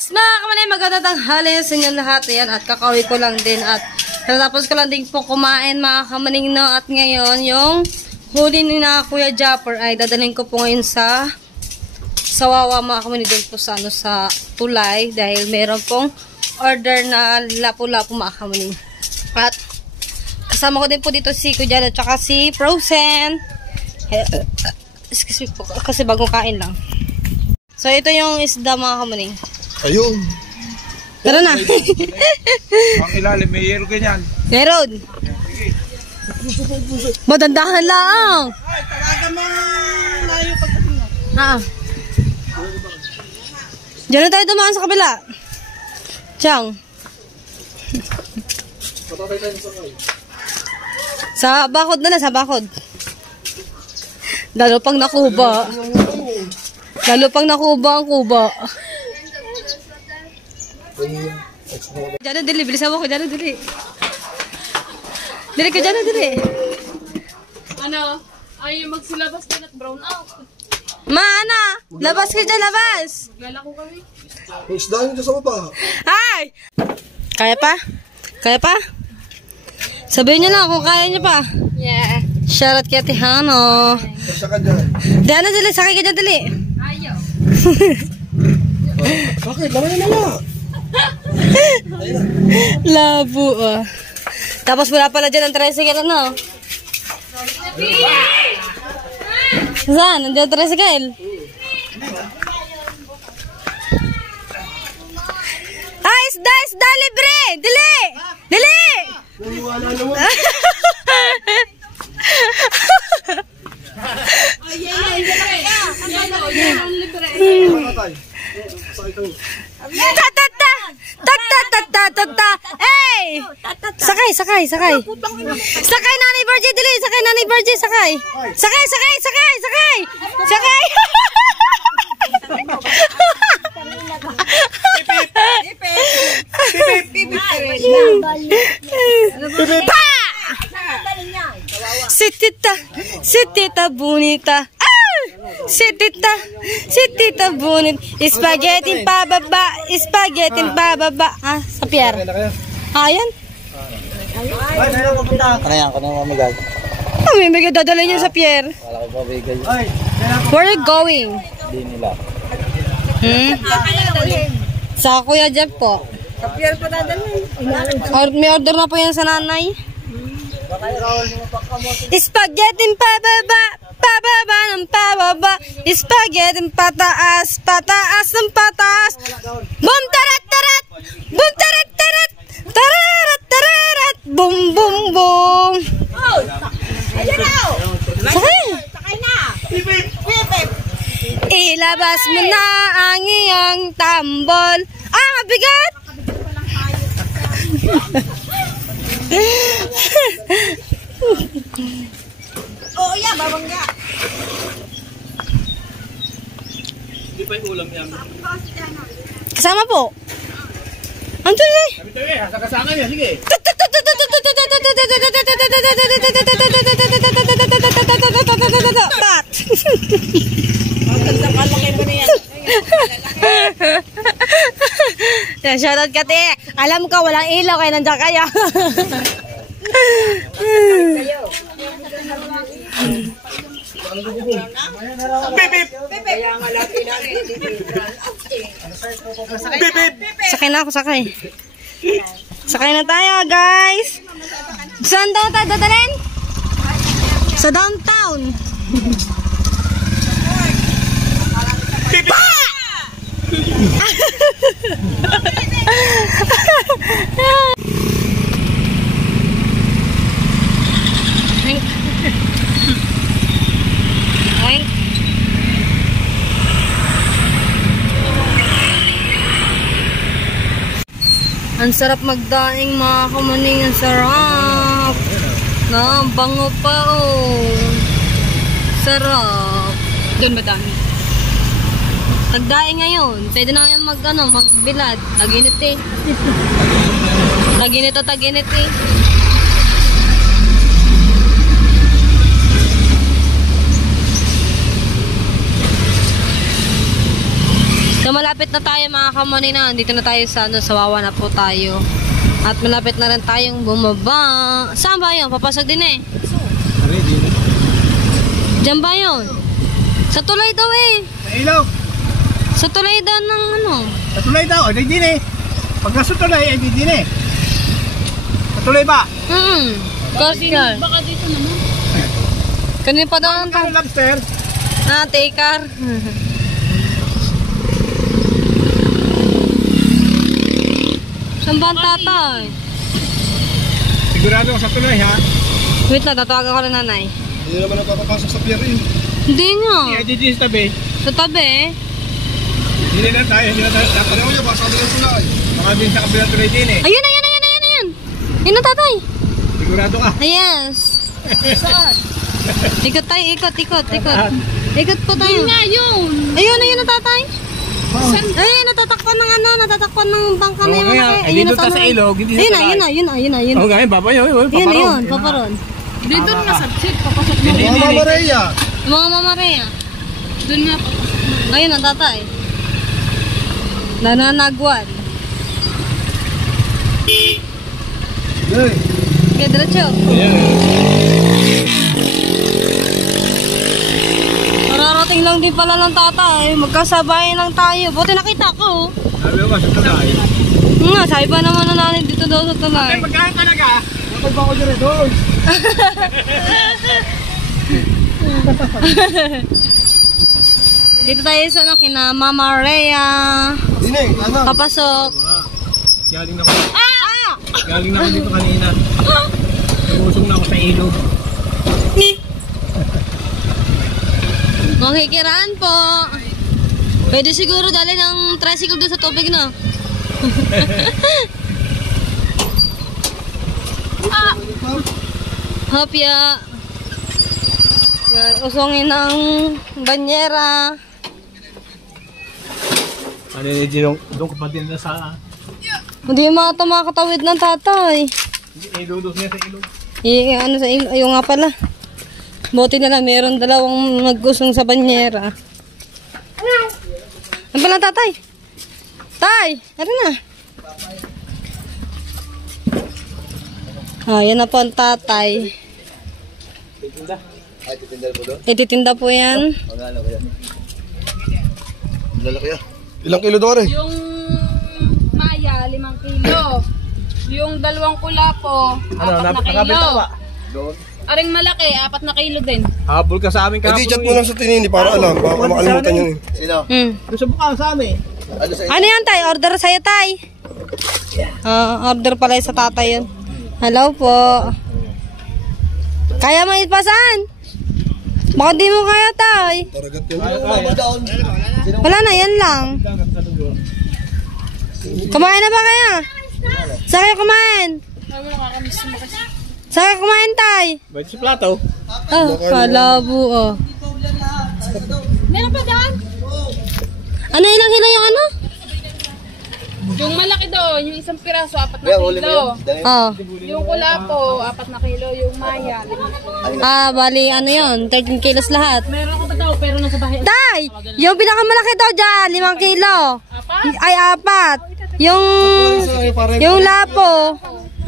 Alright, mga kamanay, magandang tanghali sa inyo lahat. Ayan, at kakauwi ko lang din. At natapos ko lang din po kumain, mga kamaning, no. At ngayon, yung huli ni na Kuya Japper ay dadalhin ko po ngayon sa Wawa, mga kamaning, din po sa, sa Tulay. Dahil meron pong order na lapu-lapu, mga kamaning. At kasama ko din po dito si Kuya at saka si Frozen. Excuse me po, kasi bagong kain lang. So, ito yung isda, mga kamaning. Ayun. Tara na. Ang ilalim, may yero ganyan. Meron. Madandahan lang. Ay, talaga layo pagdating na. Diyan na tayo dumaan sa kabila. Chang. Sa bakod na, sa bakod. Lalo pang nakuba. Lalo pang nakuba ang kuba. Diyan na dili, bilisan mo ko, diyan na dili. Dili ka, diyan na dili. Ano? Ay, magsilabas ka at brown out. Ana, labas ka dyan, labas. Maglalako kami. Isdahan nyo sa baba. Ay! Kaya pa? Kaya pa? Sabihin niyo lang kung kaya niyo pa. Yeah. Shoutout kay Ate Hano. Basta ka dyan. Diyan na dili, sakay ka dyan dili. Ayaw. Bakit? Lamay na nga. Labo ah. Tapos wala pala dyan ang tricycle, ano? Saan? Nandiyan ang tricycle? Ay, isda, isda, libre! Dili! Dili! Naniwala naman. Ta-ta-ta! Ta-ta-ta-ta-ta-ta! Hey! Sakay, sakay, sakay. Sakay, Nanay Virgie, dili! Sakay, Nanay Virgie, sakay! Sakay, sakay, sakay, sakay! Sakay! Pa! Si Tita Bonita. Si Tita Bonit. Spaghetti pababa, spaghetti pababa. Ah, sa Pierre. Ayan. Ay, meron pupunta. Ano yan? Kung ano mamigay? May may dadala niyo sa Pierre. Wala ko pabigay. Ay, Where are you going? hindi nila. Sa Kuya Jeff po. Sa Pierre pa dadalhin. May order na po yan sa nanay. Spaghetti pababa, pababa ng pababa. Spaghetti pataas, pataas ng pataas. Boom tarat tarat, boom tarat tarat, tararat tararat, boom boom boom. Sakay. Sakay na. Ilabas mo na ang iyong tambol. Ah, mabigat! Oo, yeah, babangga. Hindi pa yung ulam yan. Kasama po. Anto na eh. Sabi tayo eh, kasama niya, sige. Shoutout ka, te. Alam ko, walang ilaw, kaya nandiyan kaya. Sakay na ako, sakay. Sakay na tayo, guys. Saan daw tayo dadalhin? Sa downtown. Oink. Ang sarap magdaing, mga kamaning. Ang sarap. Na, bango pa oh. Sarap. Doon ba dami? Tagdaing ngayon. Pwede na ngayon magbilad. Taginit eh. Taginit eh. So malapit na tayo mga kamuning na. Dito na tayo sa Wawa na po tayo. At malapit na rin tayong bumaba. Saan ba yun? Papasok din eh. Diyan ba yun? Sa tulay daw eh. Sa ilaw. Sa tulay daw ng ano. Sa tulay daw. Ay, din eh. Pag nasa tulay, ay din eh. Sa tulay ba? Coast Guard. Baka dito naman. Kanina pa daw ang Ano lobster? Tekar. Saan ba ang tatay? Sigurado sa tulay ha? Wait lang, tatawagan ko na nanay. Hindi naman napapapasok sa pier eh. Hindi nga. Ay, din sa tabi. Sa tabi eh. Hindi na tayo. Hindi na tayo. Dapat Ano yun, baka sabi ng tulay. baka din sa kabilang tulay din eh. Ayun. Yun na tatay. Sigurado ka. Yes. Saan? Ikot tayo, ikot. Ikot po tayo. Yun nga yun. Ayun na tatay. Ayun, natatakpan ng natatakpan ng bangka na yun. kaya, hindi doon tayo sa ilog, hindi sa tulay. Ayun. Oo, ganyan, baba yun. Yun, paparon. Dito na sa check. Papasok mo. Mama Maria. Mga mamarea. Doon nga papasok. Ayun ang tatay. Nananagwan. Hey. Okay, diretso. Mararating lang din pala ng tatay. Magkasabay lang tayo. Buti nakita ko. Sabi ko ba sa tulay? Nga, sabi pa naman na nanin dito daw sa tulay. Ay, magkain talaga. Kapag ba ako dyan doon? Dito tayo sa kina Mama Rhea. Dine, ano? Papasok. Galing na ako. Galing na ako dito kanina. Nagusong na ako sa ilog. Makikiraan po. Pwede siguro dali ng tricycle doon sa tubig na. Hopya. Yan, usongin ng banyera. Ano yun, doon ka pa din na sa... Hindi makatawid ng tatay. Iludok niya sa ilog. Ano sa ilo, ayun nga pala. Buti na lang, meron dalawang nagusong sa banyera. Ano pala tatay? Tay! Ano na? Yan na po ang tatay. Ay, titindal po doon? Ititinda po yan. Magkano kaya? Lalaki ah. Ilang kilo doon Yung maya, 5 kilo. Yung 2 kulapo, 4 na kilo. Doon? Aring malaki, 4 na kilo din. Habol ka sa amin Eh di, kahapon. chat mo lang sa tinini para alam. Baka makalimutan yun eh. Sino? Doon sa buka sa amin. Ano sa Ano yan tay? Order sa'yo tay? Order pala sa tatay yun. Hello po. Kaya mo ipasan? Baka di mo kaya tay. Taragat yun. Mama down. Wala na, yan lang. Kumain na ba kaya? Saan kayo kumain? Saan kayo kumain tay? Ba't si Plato? Kalabo oh. Meron pa dyan? Ano ilang hila yung ano? Yung malaki doon, yung 1 piraso, 4 na kilo. Yung kulapo, 4 na kilo. Yung maya, 5 na kilo. Bali ano yun? 13 kilos lahat. Meron ko pa daw, pero nasa bahay. Tay! Yung pinakamalaki daw dyan, 5 kilo. Ay, 4. Yung lapo.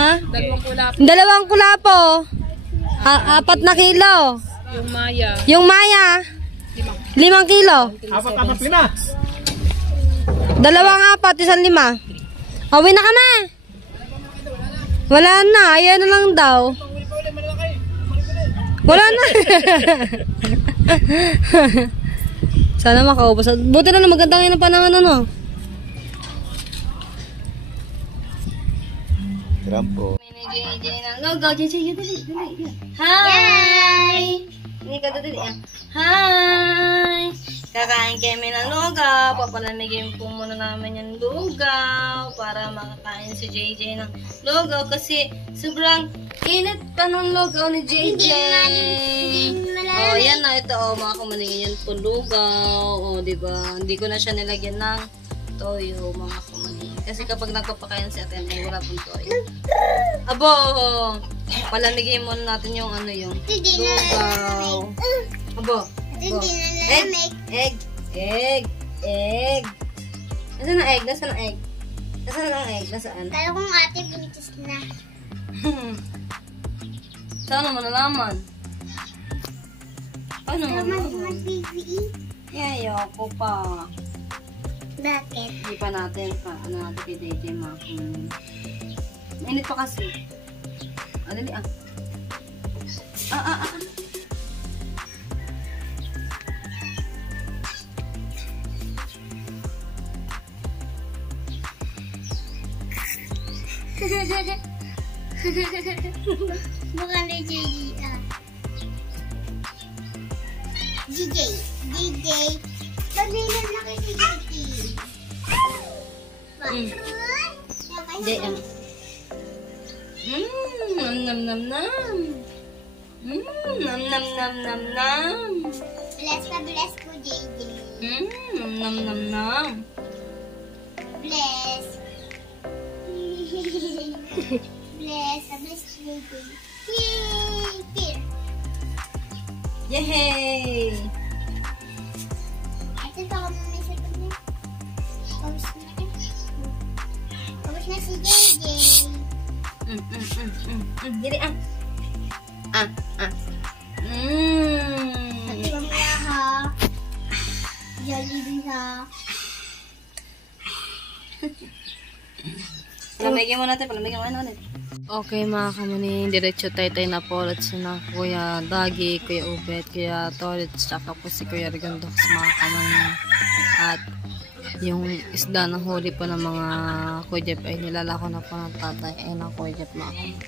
Ha? 2 kulapo. 2 kulapo. 4 na kilo. Yung maya. Yung maya. 5 kilo. 4, 5. 2, 4, 1, 5. Uwi na kami. Wala na. Ayan na lang daw. Wala na. Sana makaubos. Buti na magandang yun ang panahon ano. Grampo. Hi! Hindi ka dali. Hi! Kakain kami ng lugaw. Papalamigin po muna namin yung lugaw para makakain si JJ ng lugaw kasi sobrang init pa ng lugaw ni JJ. Oh, yan na ito. Oh, mga kamaningin yan po lugaw. Oh, diba? Hindi ko na siya nilagyan ng toyo, mga kamaningin. Kasi kapag nagpapakain si Ate May, wala pong toyo. Abo! Palamigin muna natin yung ano yung lugaw. Abo! Egg! Nasaan ang egg? Nasaan ang egg? Nasaan ang egg? Nasaan? Kala kong ate, binitis na. Saan naman nalaman? Ano naman? Mag-baby. Ayoko pa. Bakit? Hindi pa natin pa. Ano natin kay JJ Mainit pa kasi. Dali ah. Baka na JJ DJ. Pagbilan na kay JJ. Jay ah. Nam. Bless po JJ. Nam. Bless. Bless JJ. Yay! Ito pa ako may sagot niya. Tapos na si JJ. Dili ah. Pati mamaya ha. Jollibee ha. Palamigin mo natin. Okay mga kamaning, diretso tayo na po ulit sina Kuya Dagi, Kuya Ubet, Kuya Torits, tsaka po si Kuya Rigondox mga kamaning. At yung isda na huli po ng mga Kuya Jeff ay nilalako na po ng tatay ay ng Kuya Jeff mga kamaning.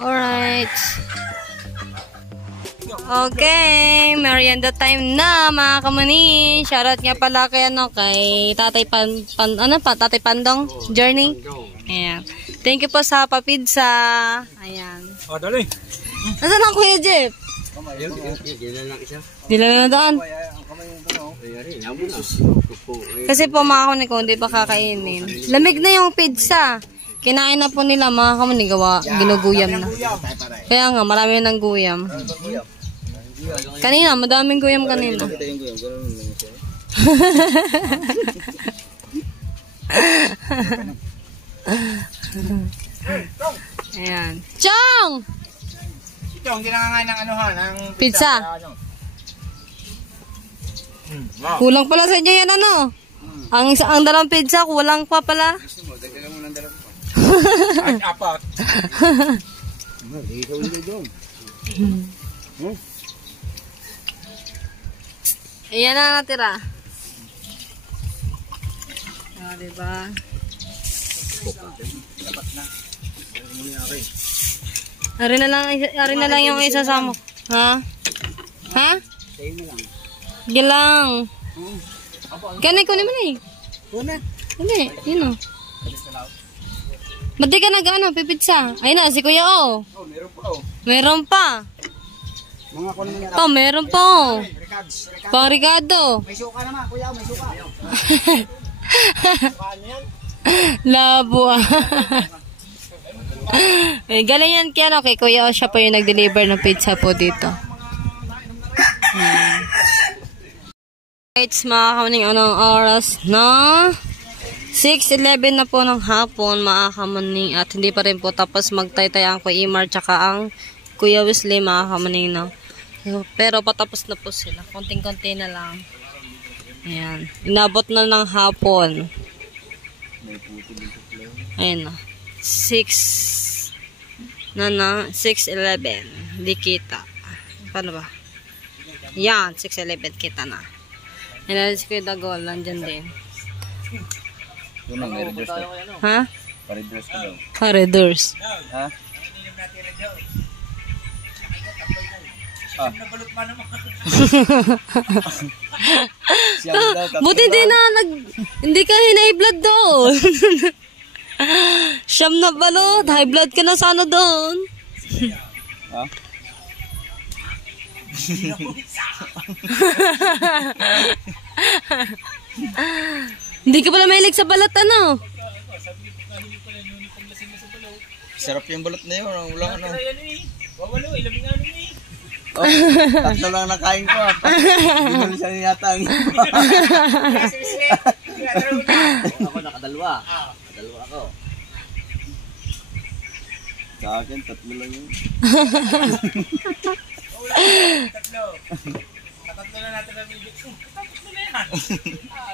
Alright. Okay, merienda time na mga kamaning. Shoutout nga pala kay Tatay Tatay Pandong Journey. Ayan. Thank you po sa papizza. Ayan. Dali. Nasaan ang Kuya Jeff? Dila na daan. Kasi po mga kamaning ko, hindi pa kakainin. Lamig na yung pizza. Kinain na po nila mga kamaning, ginuguyam na. Kaya nga, marami nang guyam. Kanina, madaming guyam kanina. Ayan. Chong! Chong, hindi nangangain ng ng Pizza. Kulang pala sa inyo yan Ang dalawang pizza, kulang pa pala. Apat. Ayan na natira. Diba? Ari na lang yung isa sa mo. Ha? Gilang. Kanay ko naman eh. Hindi, yun o. Ba't di ka pipitsa? Ayun na, si Kuya o. Meron pa. Meron pa o. Pang Ricardo. May suka naman, kuya, may suka. Labo ah. Galing yan kaya kay Kuya o, siya po yung nag-deliver ng pizza po dito. It's mga kamaning anong oras na 6:11 na po ng hapon mga kamaning, at hindi pa rin po tapos magtaytay ang Kuya Imar tsaka ang Kuya Wesley mga kamaning pero patapos na po sila, konting-konti na lang. Ayan, inabot na ng hapon. Ayan na 6:11 di kita. Paano ba? Yan, 6:11 kita na. Yan si Kuya Dagol, nandyan din. Ha? Paridors ka daw. Paridors. Ha? Buti hindi ka high blood doon. Siyam na balot, high blood ka na sana doon. Ha? Hindi ka pala mahilig sa balat Sarap yung balot na yun. Wala Wawalo, ilabing ano tatlo lang nakain ko. Hindi mo siya niyata ang Ako nakadalwa. Nakadalwa ako. Sa akin, 3 lang yun. Tatlo na natin ang ibig. Tatlo na yan.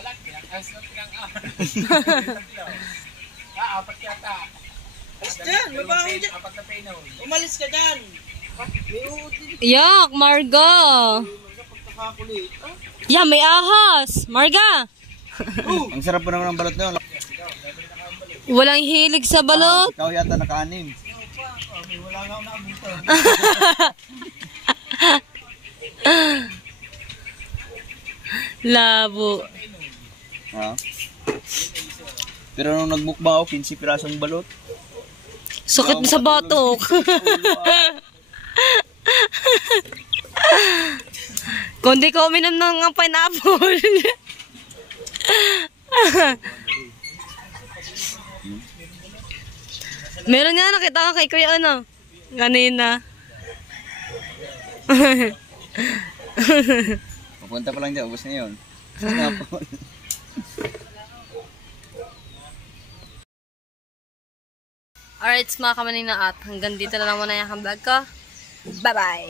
Laki. Ayos na pinang-apat. Apat yata. Alis dyan, mabaho dyan. Apat na pinaw. Umalis ka dyan. Yak, Marga. Yeah, may ahas. Marga. Ang sarap pa naman ng balot na yun. Walang hilig sa balot. Ikaw yata naka-anim. Labo. Ha? Pero nung nagmukbang ako, 15 pirasong balot. Sakit mo sa batok. Kung di ko uminom ng pineapple. Meron nga, nakita ka kay Kuya ano. Kanina. Papunta pa lang dyan, ubos na yun. Alright, mga kamaning na at hanggang dito na lang muna yung vlog ko. Bye-bye!